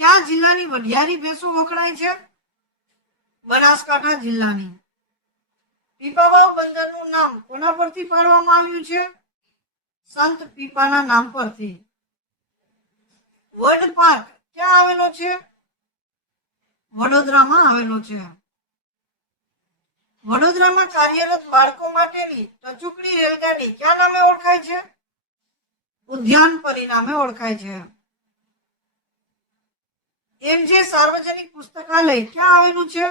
क्या जिल्लानी वढियारी भैंसो वखणाय छे? बनासकांठा जिल्लानी। पीपावाव बंदरનું નામ કોના પરથી પાડવામાં આવ્યું છે? સંત પીપાના નામ પરથી। વર્લ્ડ પાર્ક ક્યાં આવેલો છે? વડોદરામાં આવેલો છે। વડોદરામાં કાર્યરત બાળકો માટેની ટચુકડી રેલગાડી ક્યાં નામે ઓળખાય છે? ઉદ્યાન પરિણામે ઓળખાય છે। એમજે સાર્વજનિક પુસ્તકાલય ક્યાં આવેલું છે?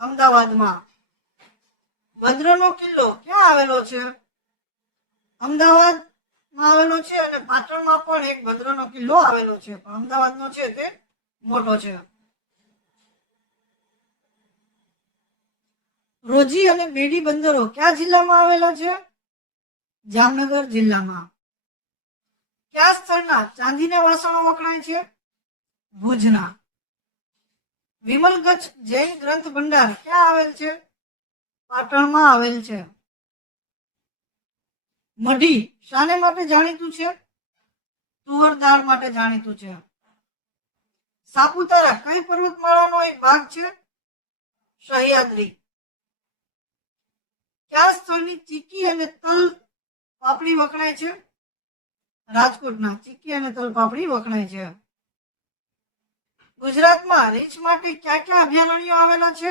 અમદાવાદમાં। ભદ્રનો કિલ્લો ક્યાં આવેલો છે? અમદાવાદમાં આવેલો છે અને પાટણમાં પણ એક ભદ્રનો કિલ્લો આવેલો છે, પણ અમદાવાદનો છે તે મોટો છે। રોજી અને બેડી બંદરો ક્યાં જિલ્લામાં આવેલા છે? જામનગર જિલ્લામાં। કયા સ્થળના ચાંદીના વાસણો વખણાય છે? ભુજના। વિમલગચ્છ જૈન ગ્રંથ ભંડાર ક્યાં આવેલ છે? પાટણમાં આવેલ છે। મઢી શાને માટે જાણીતું છે? તુવર દાળ માટે જાણીતું છે। સાપુતારા કઈ પર્વતમાળાનો એક ભાગ છે? સહ્યાદ્રી। કયા સ્થળની ચીકી અને તલ પાપડી વખણાય છે? રાજકોટના ચીકી અને તલ પાપડી વખણાય છે। ગુજરાતમાં રીંછ માટે ક્યાં ક્યાં અભયારણ્યો આવેલા છે?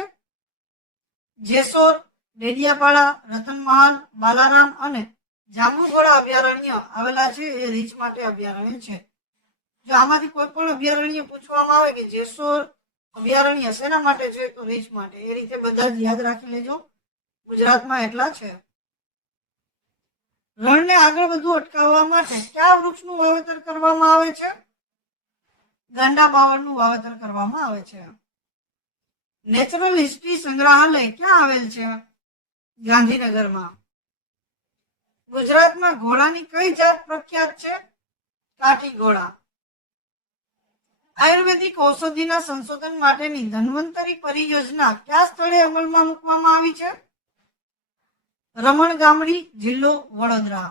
જેસોર, ડેડિયાપાડા, રતનમહાલ, બાલારામ અને જાંબુઘોડા અભયારણ્ય આવેલા છે। એ રીંછ માટે અભયારણ્ય છે। જો આમાંથી કોઈ પણ અભયારણ્ય પૂછવામાં આવે કે જેસોર અભયારણ્ય શેના માટે છે, તો રીંછ માટે। એ રીતે બધા જ યાદ રાખી લેજો। ગુજરાતમાં એટલા છે। રણને આગળ વધુ અટકાવવા માટે કયા વૃક્ષનું વાવેતર કરવામાં આવે છે? ગાંડા બાવળનું વાવેતર કરવામાં આવે છે। નેચરલ હિસ્ટ્રી સંગ્રહાલય ક્યાં આવેલ છે? ગાંધીનગરમાં। ગુજરાતમાં ઘોડાની કઈ જાત પ્રખ્યાત છે? કાઠી ઘોડા। આયુર્વેદિક ઔષધિના સંશોધન માટેની ધન્વંતરી પરિયોજના કયા સ્થળે અમલમાં મૂકવામાં આવી છે? રમણગામડી, જિલ્લો વડોદરા।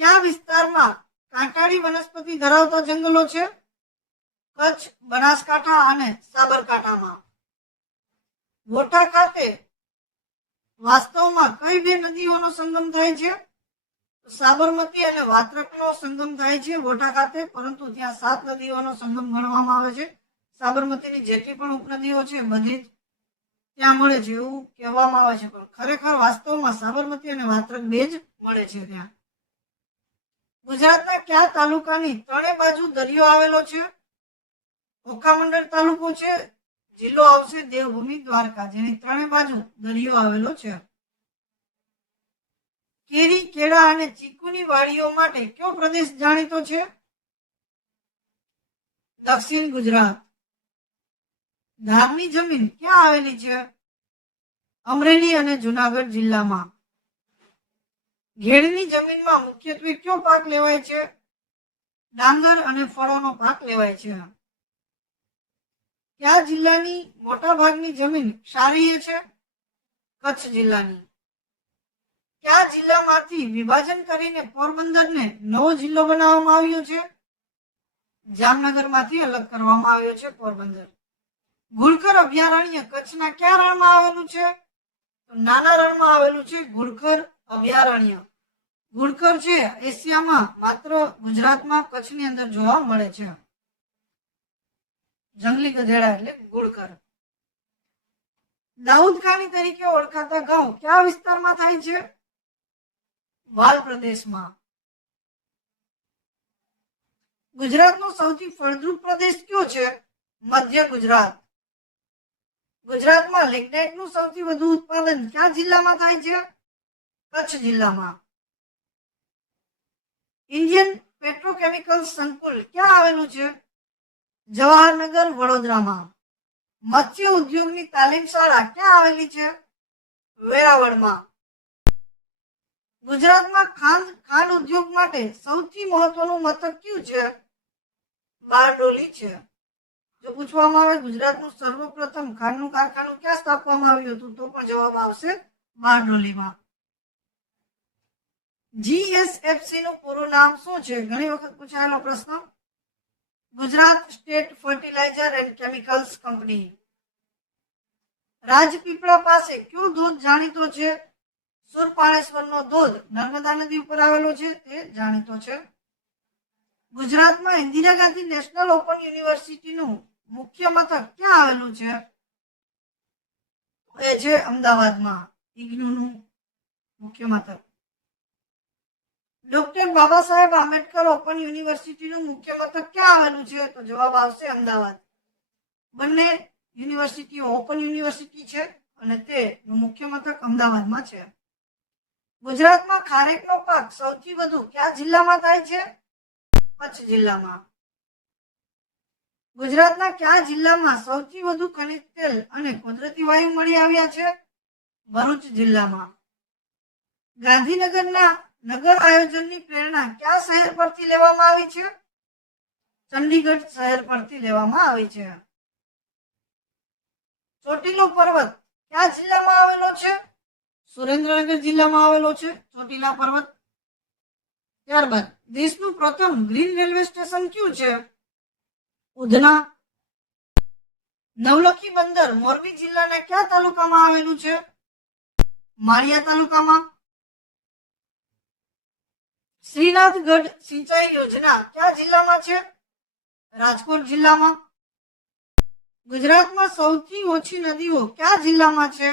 કયા વિસ્તારમાં કાંટાળી વનસ્પતિ ધરાવતા જંગલો છે? કચ્છ, બનાસકાંઠા અને સાબરકાંઠામાં। વોટા ખાતે વાસ્તવમાં કઈ બે નદીઓનો સંગમ થાય છે? સાબરમતી અને વાત્રકનો સંગમ થાય છે વોટા ખાતે, પરંતુ ત્યાં 7 નદીઓનો સંગમ ગણવામાં આવે છે। સાબરમતીની જેટલી પણ ઉપનદીઓ છે બધી ત્યાં મળે છે એવું કહેવામાં આવે છે, પણ ખરેખર વાસ્તવમાં સાબરમતી અને વાત્રક બે જ મળે છે ત્યાં। ગુજરાતના કયા તાલુકાની ત્રણે બાજુ દરિયો આવેલો છે? ઓખામંડળ તાલુકો છે, જિલ્લો આવશે દેવભૂમિ દ્વારકા, જેની ત્રણે બાજુ દરિયો આવેલો છે। કેરી, કેળા અને ચીકુની વાડીઓ માટે કયો પ્રદેશ જાણીતો છે? દક્ષિણ ગુજરાત। ધારની જમીન ક્યાં આવેલી છે? અમરેલી અને જુનાગઢ જિલ્લામાં। ઘેડની જમીનમાં મુખ્યત્વે કયો પાક લેવાય છે? ડાંગર અને ફળોનો પાક લેવાય છે। કયા જિલ્લાની મોટા ભાગની જમીન ક્ષારીય છે? કચ્છ જિલ્લાની। કયા જિલ્લામાંથી વિભાજન કરીને પોરબંદરને નવો જિલ્લો બનાવવામાં આવ્યો છે? જામનગરમાંથી અલગ કરવામાં આવ્યો છે પોરબંદર। ઘુડખર અભયારણ્ય કચ્છના કયા રણમાં આવેલું છે? નાના રણમાં આવેલું છે ઘુડખર અભયારણ્ય। ઘુડખર છે એશિયામાં માત્ર ગુજરાતમાં કચ્છની અંદર જોવા મળે છે। જંગલી ગધેડા એટલે ઘુડખર। દાઉદ ખાની તરીકે ઓળખાતા ગામ કયા વિસ્તારમાં થાય છે? વાલ પ્રદેશમાં। ગુજરાતનો સૌથી ફળદ્રુપ પ્રદેશ કયો છે? મધ્ય ગુજરાત। ગુજરાતમાં લિગ્નાઇટનું સૌથી વધુ ઉત્પાદન કયા જિલ્લામાં થાય છે? કચ્છ જિલ્લામાં। ઇન્ડિયન પેટ્રોકેમિકલ્સ સંકુલ ક્યાં આવેલું છે? જવાહરનગર, વડોદરામાં। મત્સ્ય ઉદ્યોગની તાલીમ શાળા ક્યાં આવેલી છે? વેરાવળમાં। ગુજરાતમાં ખાંડ ઉદ્યોગ માટે સૌથી મહત્વનું મથક કયું છે? બારડોલી છે। જો પૂછવામાં આવે ગુજરાતનું સર્વપ્રથમ ખાંડનું કારખાનું ક્યાં સ્થાપવામાં આવ્યું હતું, તો પણ જવાબ આવશે બારડોલીમાં। GSFC નું પૂરું નામ શું છે? ઘણી વખત પૂછાયેલો પ્રશ્ન। Gujarat state fertilizer and chemicals company. Rajpipla પાસે કયો ધોધ જાણીતો છે? સુરપાણેશ્વરનો ધોધ નર્મદા નદી ઉપર આવેલો છે, તે જાણીતો છે. ગુજરાતમાં ઇન્દિરા ગાંધી નેશનલ ઓપન યુનિવર્સિટીનું મુખ્ય મથક ક્યાં આવેલું છે? એ છે અમદાવાદમાં, ઇગ્નુનું મુખ્ય મથક. ડોક્ટર બાબા સાહેબ આંબેડકર ઓપન યુનિવર્સિટીનું મુખ્ય મથક ક્યાં આવેલું છે? તો જવાબ આવશે અમદાવાદ. બંને યુનિવર્સિટીઓ ઓપન યુનિવર્સિટી છે અને તેનું મુખ્ય મથક અમદાવાદમાં છે. ગુજરાતમાં ખારેકનો પાક સૌથી વધુ કયા જિલ્લામાં થાય છે? કચ્છ જિલ્લામાં. ગુજરાતના કયા જિલ્લામાં સૌથી વધુ ખનિજ તેલ અને કુદરતી વાયુ મળી આવ્યા છે? ભરૂચ જિલ્લામાં. ગાંધીનગરના નગર આયોજનની પ્રેરણા કયા શહેર પરથી લેવામાં આવી છે? ચંડીગઢ શહેર પરથી લેવામાં આવી છે. ચોટીલો પર્વત કયા જિલ્લામાં આવેલો છે? સુરેન્દ્રનગર જિલ્લામાં આવેલો છે ચોટીલા પર્વત. ત્યારબાદ દેશનું પ્રથમ ગ્રીન રેલવે સ્ટેશન કયું છે? ઉધના. નવલખી બંદર મોરબી જિલ્લાના કયા તાલુકામાં આવેલું છે? માળિયા તાલુકામાં. શ્રીનાથગઢ સિંચાઈ યોજના કયા જિલ્લામાં છે? રાજકોટ જિલ્લામાં. ગુજરાતમાં સૌથી ઓછી નદીઓ કયા જિલ્લામાં છે?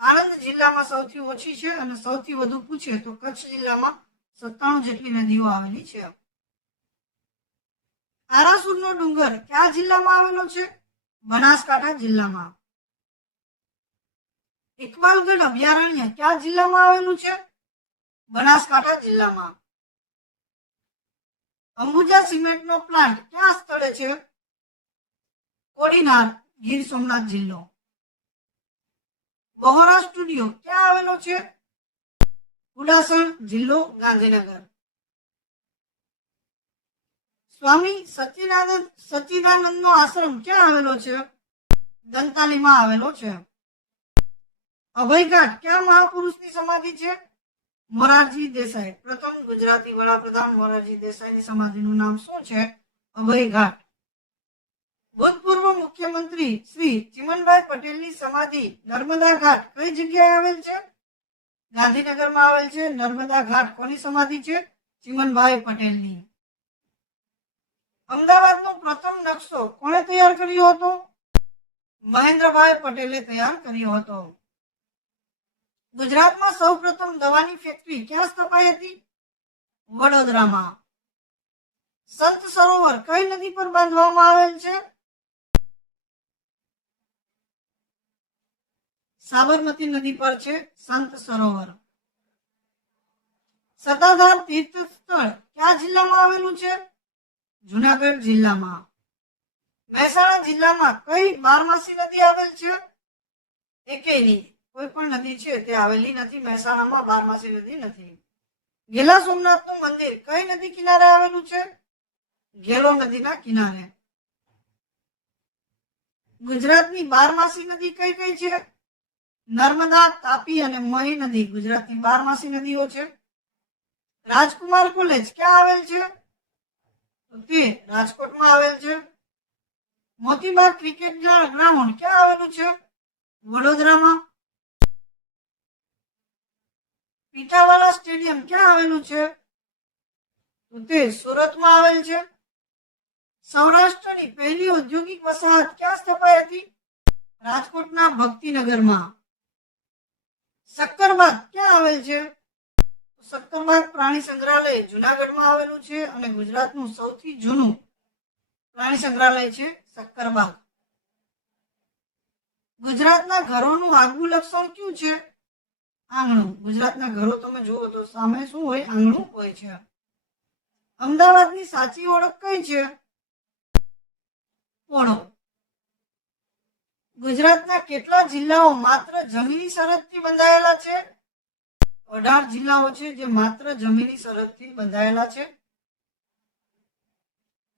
આણંદ જિલ્લામાં સૌથી ઓછી છે અને સૌથી વધુ પૂછે તો કચ્છ જિલ્લામાં 97 જેટલી નદીઓ આવેલી છે. આરાસુરનો ડુંગર કયા જિલ્લામાં આવેલો છે? બનાસકાંઠા જિલ્લામાં. ઇકબાલગઢ અભયારણ્ય કયા જિલ્લામાં આવેલું છે? બનાસકાંઠા જિલ્લામાં. અંબુજા સિમેન્ટનો પ્લાન્ટ કયા સ્થળે છે? કોડીનાર, ગીર સોમનાથ જિલ્લો. બહોરા સ્ટુડિયો ક્યાં આવેલો છે? કુડાસણ જિલ્લો, ગાંધીનગર. સ્વામી સચ્ચિદાનંદ નો આશ્રમ ક્યાં આવેલો છે? દંતાલીમાં આવેલો છે. અભયઘાટ કયા મહાપુરુષની સમાધિ છે? મોરારજી દેસાઈ. પ્રથમ ગુજરાતી વડાપ્રધાન મોરારજી દેસાઈની સમાધિનું નામ શું છે? અભયઘાટ. ભૂતપૂર્વ મુખ્યમંત્રી શ્રી ચિમનભાઈ પટેલની સમાધિ નર્મદા ઘાટ કઈ જગ્યાએ આવેલ છે? ગાંધીનગરમાં આવેલ છે. નર્મદા ઘાટ કોની સમાધિ છે? ચિમનભાઈ પટેલની. અમદાવાદનો પ્રથમ નકશો કોણે તૈયાર કર્યો હતો? મહેન્દ્રભાઈ પટેલે તૈયાર કર્યો હતો. ગુજરાતમાં સૌપ્રથમ દવાની ફેક્ટરી ક્યાં સ્થપાઈ હતી? વડોદરામાં. સંત સરોવર કઈ નદી પર બાંધવામાં આવેલ છે? સાબરમતી નદી પર છે સંત સરોવર. સત્તાધાર તીર્થ સ્થળ કયા જિલ્લામાં આવેલું છે? જુનાગઢ જિલ્લામાં. મહેસાણા જિલ્લામાં કઈ બારમાસી નદી આવેલ છે? એકેયની. કોઈ પણ નદી છે તે આવેલી નથી. મહેસાણામાં બારમાસી નદી નથી. ગેલા સોમનાથનું મંદિર કઈ નદી કિનારે આવેલું છે? ગેલો નદીના કિનારે. ગુજરાતની બારમાસી નદી કઈ કઈ છે? નર્મદા, તાપી અને મહી નદી ગુજરાતની બારમાસી નદીઓ છે. રાજકુમાર કોલેજ ક્યાં આવેલ છે? તે રાજકોટમાં આવેલ છે. મોતીબાગ ક્રિકેટ ગ્રાઉન્ડ ક્યાં આવેલું છે? વડોદરામાં. પીઠાવાલા સ્ટેડિયમ ક્યાં આવેલું છે? તે સુરતમાં આવેલ છે. સૌરાષ્ટ્રની પહેલી ઔદ્યોગિક વસાહત ક્યાં સ્થપાઈ હતી? રાજકોટના ભક્તિનગરમાં. સક્કરબાગ ક્યાં આવેલ છે? સક્કરબાગ પ્રાણી સંગ્રહાલય જુનાગઢમાં આવેલું છે અને ગુજરાતનું સૌથી જૂનું પ્રાણી સંગ્રહાલય છે સક્કરબાગ. ગુજરાતના ઘરોનું આગવું લક્ષણ કયું છે? આંગણું. ગુજરાતના ઘરો તમે જુઓ તો સામે શું હોય? આંગણું હોય છે. અમદાવાદની સાચી ઓળખ કઈ છે? પોળો. ગુજરાતના કેટલા જિલ્લાઓ માત્ર જમીની સરહદથી બંધાયેલા છે? 18 જિલ્લાઓ છે જે માત્ર જમીની સરહદથી બંધાયેલા છે.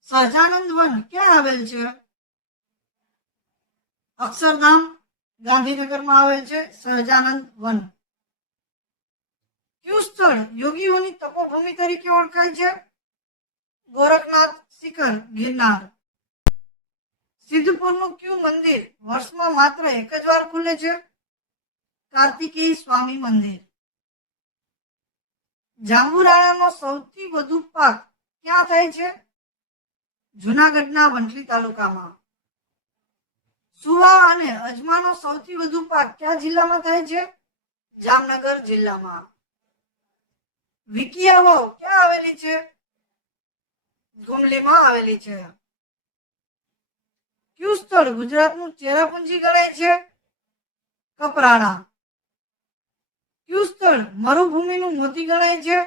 સહજાનંદ વન ક્યાં આવેલ છે? અક્ષરધામ, ગાંધીનગરમાં આવેલ છે સહજાનંદ વન. કયું સ્થળ યોગીઓની તપોભૂમિ તરીકે ઓળખાય છે? ગોરખનાથ શિખર ગિરનાર. સિદ્ધપુરનું કયું મંદિર વર્ષમાં માત્ર એક જ વાર ખુલે છે? કાર્તિકેય સ્વામી મંદિર. જાંબુરાણાનો સૌથી વધુ પાક ક્યાં થાય છે? જુનાગઢના વંથલી તાલુકામાં. સુવા અને અજમાનો સૌથી વધુ પાક કયા જિલ્લામાં થાય છે? જામનગર જિલ્લામાં. વિકિયા વાવ ક્યાં આવેલી છે? ગુમલીમાં આવેલી છે. કયું સ્થળ ગુજરાતનું ચેરાપુંજી ગણાય છે? કપરાડા. કયું સ્થળ મરુભૂમિનું મોતી ગણાય છે?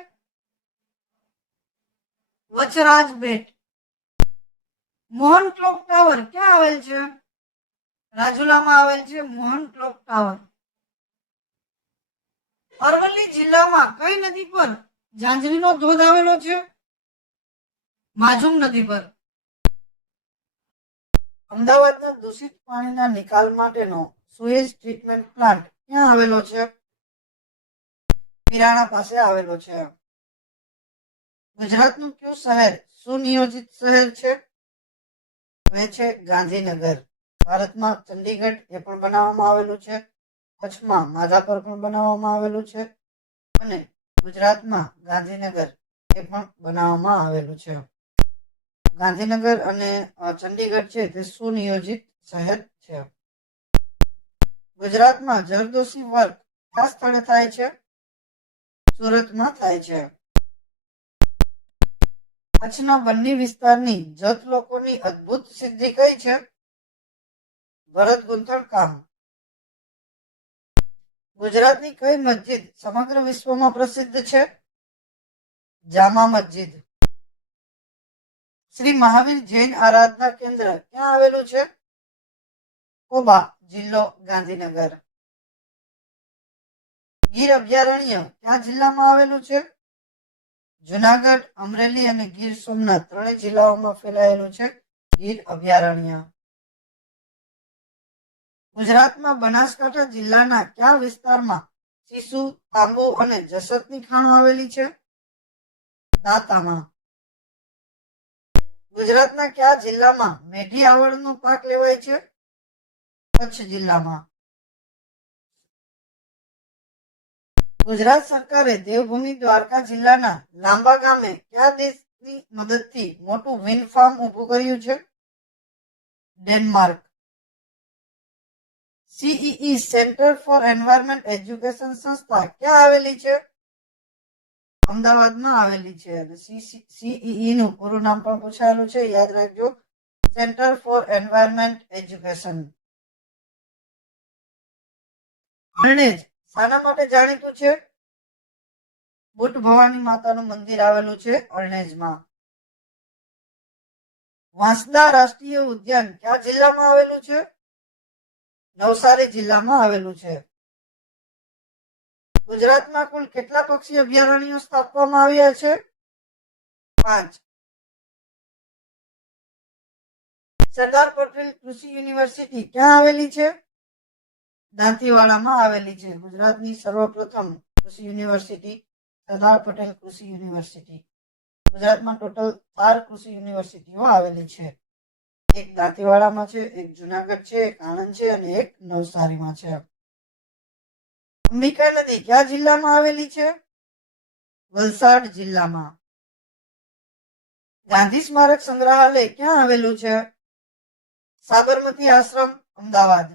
વચરાજ બેટ. મોહન ક્લોક ટાવર ક્યાં આવેલ છે? રાજુલામાં આવેલ છે મોહન ક્લોક ટાવર. અરવલ્લી જિલ્લામાં કઈ નદી પર ઝાંઝરીનો ધોધ આવેલો છે? માઝુમ નદી પર. અમદાવાદના દૂષિત પાણીના નિકાલ માટેનો સુએજ ટ્રીટમેન્ટ પ્લાન્ટ ક્યાં આવેલો છે? પીરાણા પાસે આવેલો છે. ગુજરાતનું કયું શહેર સુનિયોજિત શહેર છે? એ છે ગાંધીનગર. ભારતમાં ચંડીગઢ એ પણ બનાવવામાં આવેલું છે. કચ્છમાં માધાપર પણ બનાવવામાં આવેલું છે અને ગુજરાતમાં ગાંધીનગર એ પણ બનાવવામાં આવેલું છે. ગાંધીનગર અને ચંડીગઢ છે તે સુનિયોજિત શહેર છે. ગુજરાતમાં જરદોશી વર્ક કયા સ્થળે થાય છે? સુરતમાં થાય છે. કચ્છના બન્ની વિસ્તારની જત લોકોની અદ્ભુત સિદ્ધિ કઈ છે? ભરત ગૂંથણ કામ. ગુજરાતની કઈ મસ્જિદ સમગ્ર વિશ્વમાં પ્રસિદ્ધ છે? જામા મસ્જિદ. શ્રી મહાવીર જૈન આરાધના કેન્દ્ર ક્યાં આવેલું છે? કોબા, જિલ્લો ગાંધીનગર. ગીર અભયારણ્ય કયા જિલ્લામાં આવેલું છે? જુનાગઢ, અમરેલી અને ગીર સોમનાથ ત્રણેય જિલ્લાઓમાં ફેલાયેલું છે ગીર અભયારણ્ય. ગુજરાતમાં બનાસકાંઠા જિલ્લાના કયા વિસ્તારમાં સીસુ, તાંબુ અને જસતની ખાણો આવેલી છે? દાંતામાં. ગુજરાતના કયા જિલ્લામાં મેઢી આવળનો પાક લેવાય છે? કચ્છ જિલ્લામાં. ગુજરાત સરકારે દેવભૂમિ દ્વારકા જિલ્લાના લાંબા ગામે કયા દેશની મદદથી મોટું વિન્ડ ફાર્મ ઊભું કર્યું છે? Denmark. CEE centre for environment education સંસ્થા ક્યાં આવેલી છે? અમદાવાદમાં આવેલી છે. અને સીઈઈ નું પૂરું નામ પણ પૂછાયેલું છે, યાદ રાખજો. Centre for environment education. Aranej શાના માટે જાણીતું છે? બુટ ભવાની માતાનું મંદિર આવેલું છે અરણેજમાં. વાંસદા રાષ્ટ્રીય ઉદ્યાન કયા જિલ્લામાં આવેલું છે? નવસારી જિલ્લામાં આવેલું છે. ગુજરાતમાં કુલ કેટલા પક્ષી અભયારણ્યો સ્થાપવામાં આવ્યા છે? 5. સરદાર પટેલ કૃષિ યુનિવર્સિટી ક્યાં આવેલી છે? દાંતીવાડામાં આવેલી છે. ગુજરાતની સર્વપ્રથમ કૃષિ યુનિવર્સિટી સરદાર પટેલ કૃષિ યુનિવર્સિટી. ગુજરાતમાં ટોટલ 4 કૃષિ યુનિવર્સિટીઓ આવેલી છે. એક દાંતીવાડામાં છે, એક જુનાગઢ છે, એક આણંદ છે અને એક નવસારીમાં છે. અંબિકા નદી કયા જિલ્લામાં આવેલી છે? વલસાડ જિલ્લામાં. ગાંધી સ્મારક સંગ્રહાલય ક્યાં આવેલું છે? સાબરમતી આશ્રમ, અમદાવાદ.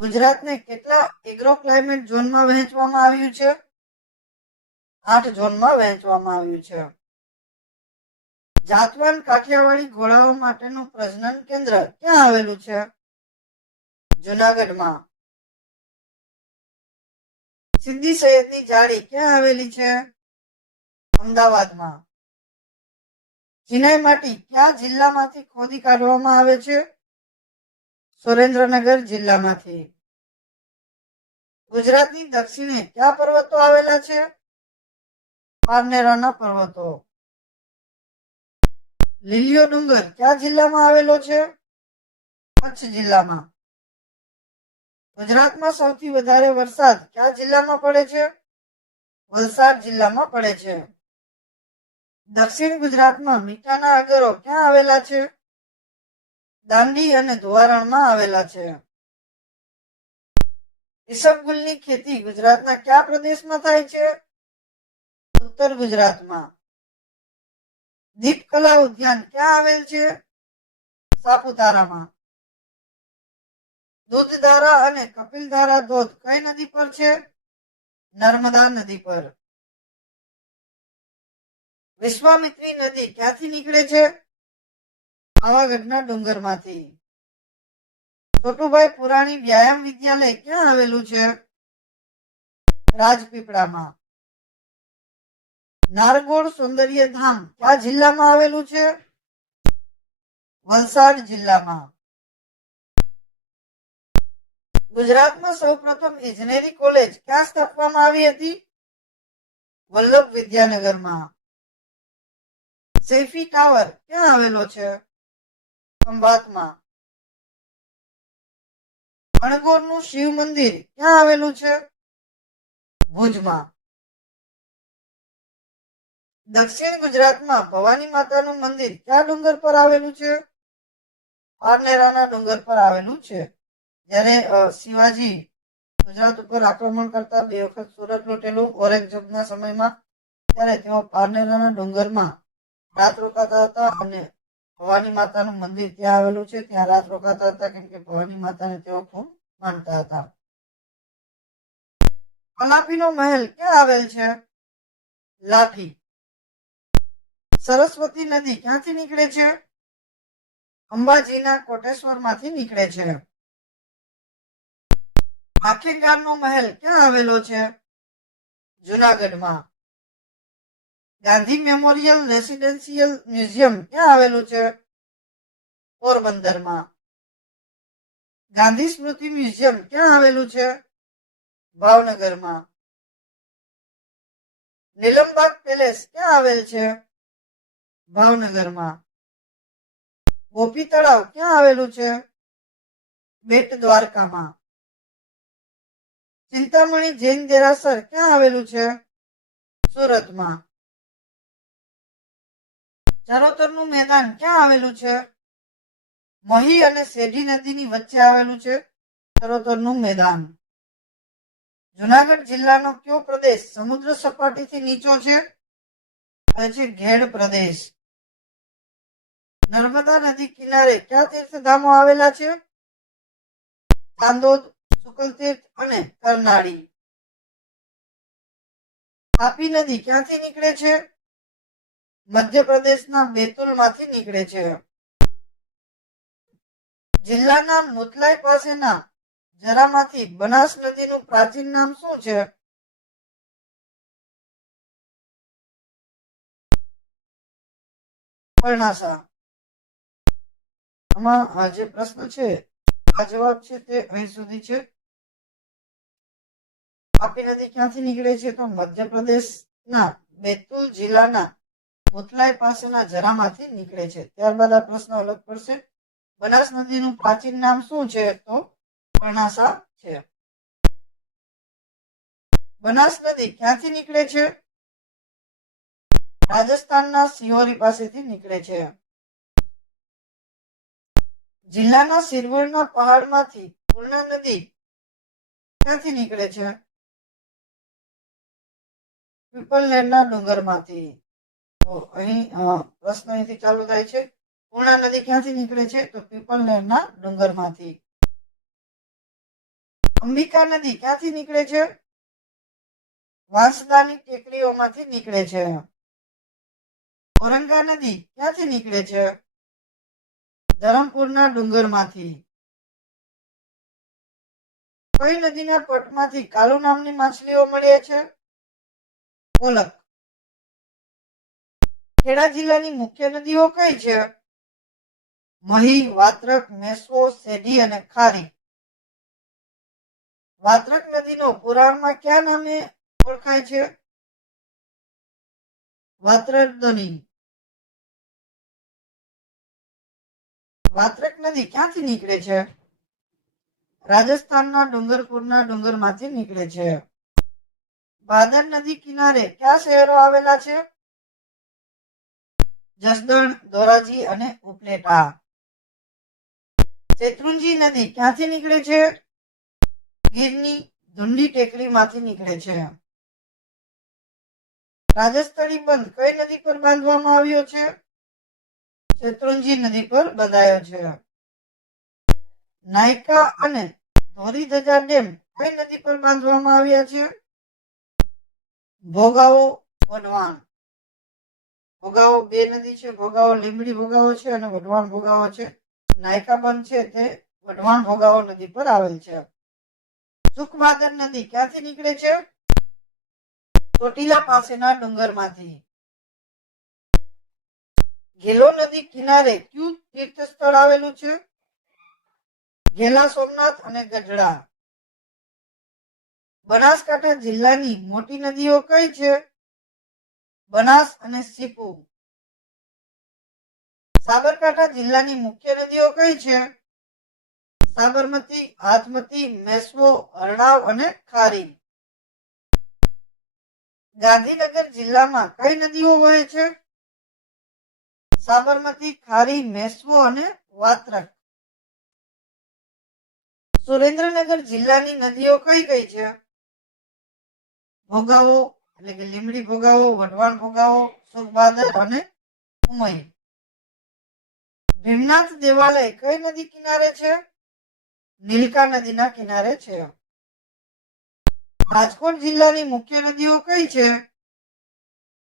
ગુજરાતને કેટલા એગ્રો ક્લાઇમેટ ઝોનમાં વહેંચવામાં આવ્યું છે? 8 ઝોનમાં વહેંચવામાં આવ્યું છે. જાતવાન કાઠિયાવાડી ઘોડાઓ માટેનું પ્રજનન કેન્દ્ર ક્યાં આવેલું છે? જુનાગઢમાં. સિદ્દી સૈયદની જાળી ક્યાં આવેલી છે? અમદાવાદમાં. ચિનાઈ માટી કયા જિલ્લામાંથી ખોદી કાઢવામાં આવે છે? સુરેન્દ્રનગર જિલ્લામાંથી. ગુજરાતની દક્ષિણે કયા પર્વતો આવેલા છે? પારનેરાના પર્વતો. લીલીયો ડુંગર કયા જિલ્લામાં આવેલો છે? કચ્છ જિલ્લામાં. ગુજરાતમાં સૌથી વધારે વરસાદ કયા જિલ્લામાં પડે છે? વલસાડ જિલ્લામાં પડે છે. દક્ષિણ ગુજરાતમાં મીઠાના આગરો ક્યાં આવેલા છે? દાંડી અને ધોવારણમાં આવેલા છે. ઈસબગુલની ખેતી ગુજરાતના કયા પ્રદેશમાં થાય છે? ઉત્તર ગુજરાતમાં. દીપકલા ઉદ્યાન ક્યાં આવેલ છે? સાપુતારામાં. દૂધધારા અને કપિલધારા ધોધ કઈ નદી પર છે? નર્મદા નદી પર. વિશ્વામિત્રી નદી ક્યાંથી નીકળે છે? પાવાગઢના ડુંગરમાંથી. છોટુભાઈ પુરાણી વ્યાયામ વિદ્યાલય ક્યાં આવેલું છે? રાજપીપળામાં. નારગોળ સૌંદર્ય ધામ કયા જિલ્લામાં આવેલું છે? વલસાડ જિલ્લામાં. ગુજરાતમાં સૌપ્રથમ ઇજનેરી કોલેજ ક્યાં સ્થાપવામાં આવી હતી? વલ્લભ વિદ્યાનગરમાં. સેફી ટાવર ક્યાં આવેલો છે? ખંભાતમાં. અણગોરનું શિવ મંદિર ક્યાં આવેલું છે? ભુજમાં. દક્ષિણ ગુજરાતમાં ભવાની માતાનું મંદિર કયા ડુંગર પર આવેલું છે? પારનેરાના ડુંગર પર આવેલું છે. જ્યારે શિવાજી ગુજરાત ઉપર આક્રમણ કરતા 2 વખત સુરત લૂંટેલું ઔરંગઝેબના સમયમાં, ત્યારે તેઓ પારનેરાના ડુંગરમાં રાત રોકાતા હતા અને ભવાની માતાનું મંદિર ત્યાં આવેલું છે, ત્યાં રાત રોકાતા હતા, કેમ કે ભવાની માતાને તેઓ ખૂબ માનતા હતા. કલાપીનો મહેલ ક્યાં આવેલ છે? લાઠી. સરસ્વતી નદી ક્યાંથી નીકળે છે? અંબાજીના કોટેશ્વરમાંથી નીકળે છે. આખેગારનો મહેલ ક્યાં આવેલો છે? જુનાગઢમાં. ગાંધી મેમોરિયલ રેસિડેન્શિયલ મ્યુઝિયમ ક્યાં આવેલું છે? પોરબંદરમાં. ગાંધી સ્મૃતિ મ્યુઝિયમ ક્યાં આવેલું છે? ભાવનગરમાં. નીલમબાગ પેલેસ ક્યાં આવેલ છે? ભાવનગરમાં. ગોપી તળાવ ક્યાં આવેલું છે? બેટ દ્વારકામાં. ચિંતામણી જૈન દેરાસર ક્યાં આવેલું છે? સુરતમાં. ચરોતરનું મેદાન ક્યાં આવેલું છે? મહી અને સેઢી નદીની વચ્ચે આવેલું છે ચરોતરનું મેદાન. જુનાગઢ જિલ્લાનો કયો પ્રદેશ સમુદ્ર સપાટીથી નીચો છે? ઘેડ પ્રદેશ. નર્મદા નદી કિનારે કયા તીર્થધામો આવેલા છે? ચાંદોદ, શુકલતીર્થ અને કરનાળી. તાપી નદી ક્યાંથી નીકળે છે? મધ્યપ્રદેશના બેતુલમાંથી નીકળે છે. જિલ્લાના મુતલાઈ પાસેના જરામાંથી બનાસ નદીનું પ્રાચીન નામ શું છે? પરણાસા. આમાં જે પ્રશ્ન છે આ જવાબ છે તે અહીં સુધી છે. તાપી નદી ક્યાંથી નીકળે છે? તો મધ્યપ્રદેશના બેતુલ જિલ્લાના મુતલાઈ પાસેના જરામાંથી નીકળે છે. ત્યારબાદ આ પ્રશ્ન અલગ પડશે. બનાસ નદીનું પ્રાચીન નામ શું છે? તો પરણાસા છે. બનાસ નદી ક્યાંથી નીકળે છે? રાજસ્થાનના સિહોરી પાસેથી નીકળે છે. જિલ્લાના સિરવળના પહાડમાંથી પૂર્ણા નદી ક્યાંથી નીકળે છે? પીપલનેરના ડુંગરમાંથી. તો અહીં પ્રશ્ન અહીંથી ચાલુ થાય છે. પૂર્ણા નદી ક્યાંથી નીકળે છે? તો પીપલનેરના ડુંગરમાંથી. અંબિકા નદી ક્યાંથી નીકળે છે? વાંસદાની ટેકરીઓમાંથી નીકળે છે. ઔરંગા નદી ક્યાંથી નીકળે છે? ધરમપુરના ડુંગરમાંથી. કઈ નદીના પટમાંથી કાલુ નામની માછલીઓ મળે છે? કોલક. ખેડા જિલ્લાની મુખ્ય નદીઓ કઈ છે? મહી, વાત્રક, મેશ્વો, સેઢી અને ખારી. વાત્રક નદીનો પુરાણમાં કયા નામે ઓળખાય છે? વાત્રકદની. વાત્રક નદી ક્યાંથી નીકળે છે? રાજસ્થાનના ડુંગરપુરના ડુંગરમાંથી નીકળે છે. ભાદર નદી કિનારે કયા શહેરો આવેલા છે? જસદણ, ધોરાજી અને ઉપલેટા. શેત્રુંજી નદી ક્યાંથી નીકળે છે? ગીરની ધુંડી ટેકરીમાંથી નીકળે છે. રાજસ્થળી બંધ કઈ નદી પર બાંધવામાં આવ્યો છે? શેત્રુંજી નદી પર બંધાયો છે. નાયકા અને ધોરીધજા ડેમ કઈ નદી પર બાંધવામાં આવ્યા છે? ભોગાવો, વઢવાણ. ભોગાવો બે નદી છે, ભોગાવો લીંબડી ભોગાવો છે અને વઢવાણ ભોગાવો છે. નાયકા બંધ છે તે વઢવાણ ભોગાવો નદી પર આવેલ છે. સુખભાદર નદી ક્યાંથી નીકળે છે? ચોટીલા પાસેના ડુંગરમાંથી. ઘેલો નદી કિનારે કયું તીર્થ સ્થળ આવેલું છે? ઘેલા સોમનાથ અને ગઢડા. બનાસકાંઠા જિલ્લાની મોટી નદીઓ કઈ છે? બનાસ અને સીપુ. સાબરકાંઠા જિલ્લાની મુખ્ય નદીઓ કઈ છે? સાબરમતી, હાથમતી, મેશ્વો, હરણાવ અને ખારી. ગાંધીનગર જિલ્લામાં કઈ નદીઓ વહે છે? સાબરમતી, ખારી, મેશ્વો અને વાત્રક. સુરેન્દ્રનગર જિલ્લાની નદીઓ કઈ કઈ છે? ભોગાવો એટલે કે લીંબડી ભોગાવો, વઢવાણ ભોગાવો, સુખભાદર અને ઉમઈ. ભીમનાથ દેવાલય કઈ નદી કિનારે છે? નીલકા નદીના કિનારે છે. રાજકોટ જિલ્લાની મુખ્ય નદીઓ કઈ છે?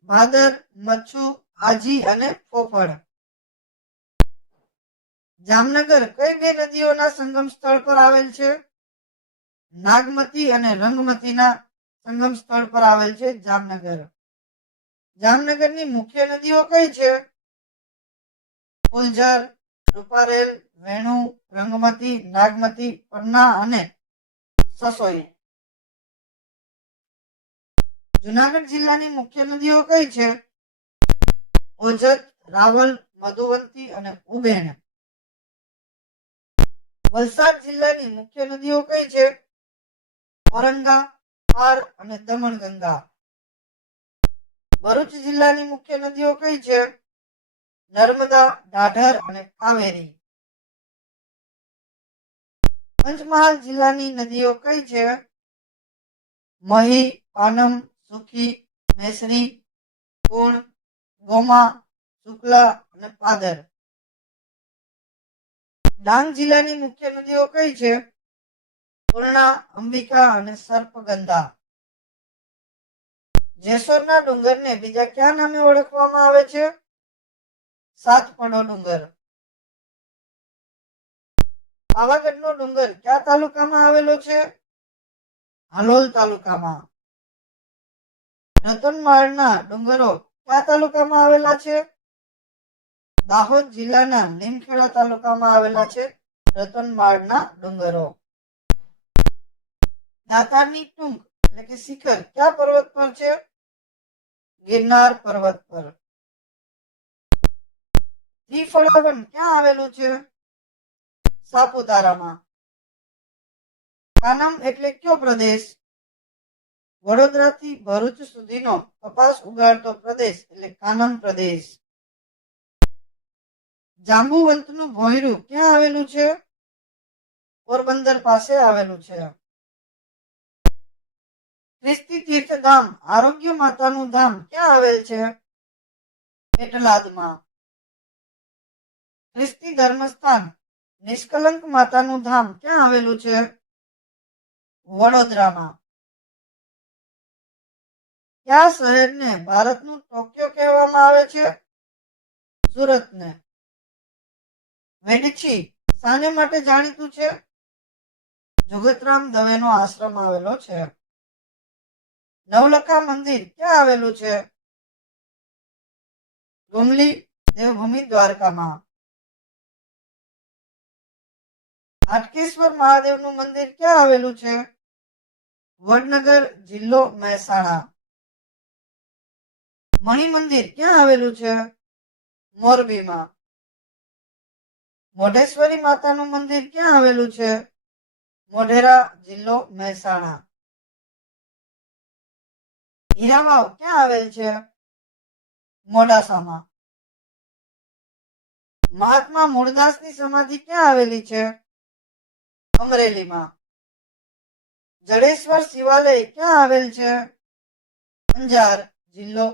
ભાદર, મચ્છુ, આજી અને ફોફળ. જામનગર કઈ બે નદીઓના સંગમ સ્થળ પર આવેલ છે? નાગમતી અને રંગમતીના સંગમ સ્થળ પર આવેલ છે જામનગર. જામનગરની મુખ્ય નદીઓ કઈ છે? ફુલઝર, રૂપારેલ, વેણુ, રંગમતી, નાગમતી, પન્ના અને સસોઈ. જુનાગઢ જિલ્લાની મુખ્ય નદીઓ કઈ છે? ઓજત, રાવલ, મધુવંતી અને ઉબેણ. વલસાડ જિલ્લાની મુખ્ય નદીઓ કઈ છે? ઔરંગા, પાર અને દમણગંગા. ભરૂચ જિલ્લાની મુખ્ય નદીઓ કઈ છે? નર્મદા, ઢાઢર અને કાવેરી. પંચમહાલ જિલ્લાની નદીઓ કઈ છે? મહી, પાનમ, સુખી, મેસરી, પૂર્ણ, ગોમા, શુક્લા અને પાદર. ડાંગ જિલ્લાની મુખ્ય નદીઓ કઈ છે? પૂર્ણા, અંબિકા અને સર્પગંધા. જેસોરના ડુંગરને બીજા કયા નામે ઓળખવામાં આવે છે? સાતપડો ડુંગર. પાવાગઢનો ડુંગર કયા તાલુકામાં આવેલો છે? હાલોલ તાલુકામાં. રતનમાળના ડુંગરો કયા તાલુકામાં આવેલા છે? દાહોદ જિલ્લાના લીમખેડા તાલુકામાં આવેલા છે રતનમાળના ડુંગરો. દાતારની ટૂંક એટલે કે શિખર કયા પર્વત પર છે? ગિરનાર પર્વત પર. ત્રિફળાવન ક્યાં આવેલું છે? સાપુતારામાં. કાનમ એટલે કયો પ્રદેશ? વડોદરાથી ભરૂચ સુધીનો કપાસ ઉગાડતો પ્રદેશ એટલે કાનમ પ્રદેશ. જાંબુવંતનું ભોંયરું ક્યાં આવેલું છે? પોરબંદર પાસે આવેલું છે. ખ્રિસ્તી તીર્થધામ આરોગ્ય માતાનું ધામ ક્યાં આવેલ છે? પેટલાદમાં. ખ્રિસ્તી ધર્મસ્થાન નિષ્કલંક માતાનું ધામ ક્યાં આવેલું છે? વડોદરામાં. કયા શહેરને ભારતનું ટોક્યો કહેવામાં આવે છે? સુરતને. વેડછી શાને માટે જાણીતું છે? જગતરામ દવેનો આશ્રમ આવેલો છે. નવલખા મંદિર ક્યાં આવેલું છે? ગુમલી, દેવભૂમિ દ્વારકામાં. હાટકેશ્વર મહાદેવનું મંદિર ક્યાં આવેલું છે? વડનગર, જિલ્લો મહેસાણા. મણિ મંદિર ક્યાં આવેલું છે? મોરબીમાં. મોઢેશ્વરી માતાનું મંદિર ક્યાં આવેલું છે? મોઢેરા, જિલ્લો મહેસાણા. હીરાવાવ ક્યાં આવેલ છે? મોડાસામાં. મહાત્મા મૂળદાસની સમાધિ ક્યાં આવેલી છે? અમરેલીમાં. જડેશ્વર શિવાલય ક્યાં આવેલ છે? અંજાર, જિલ્લો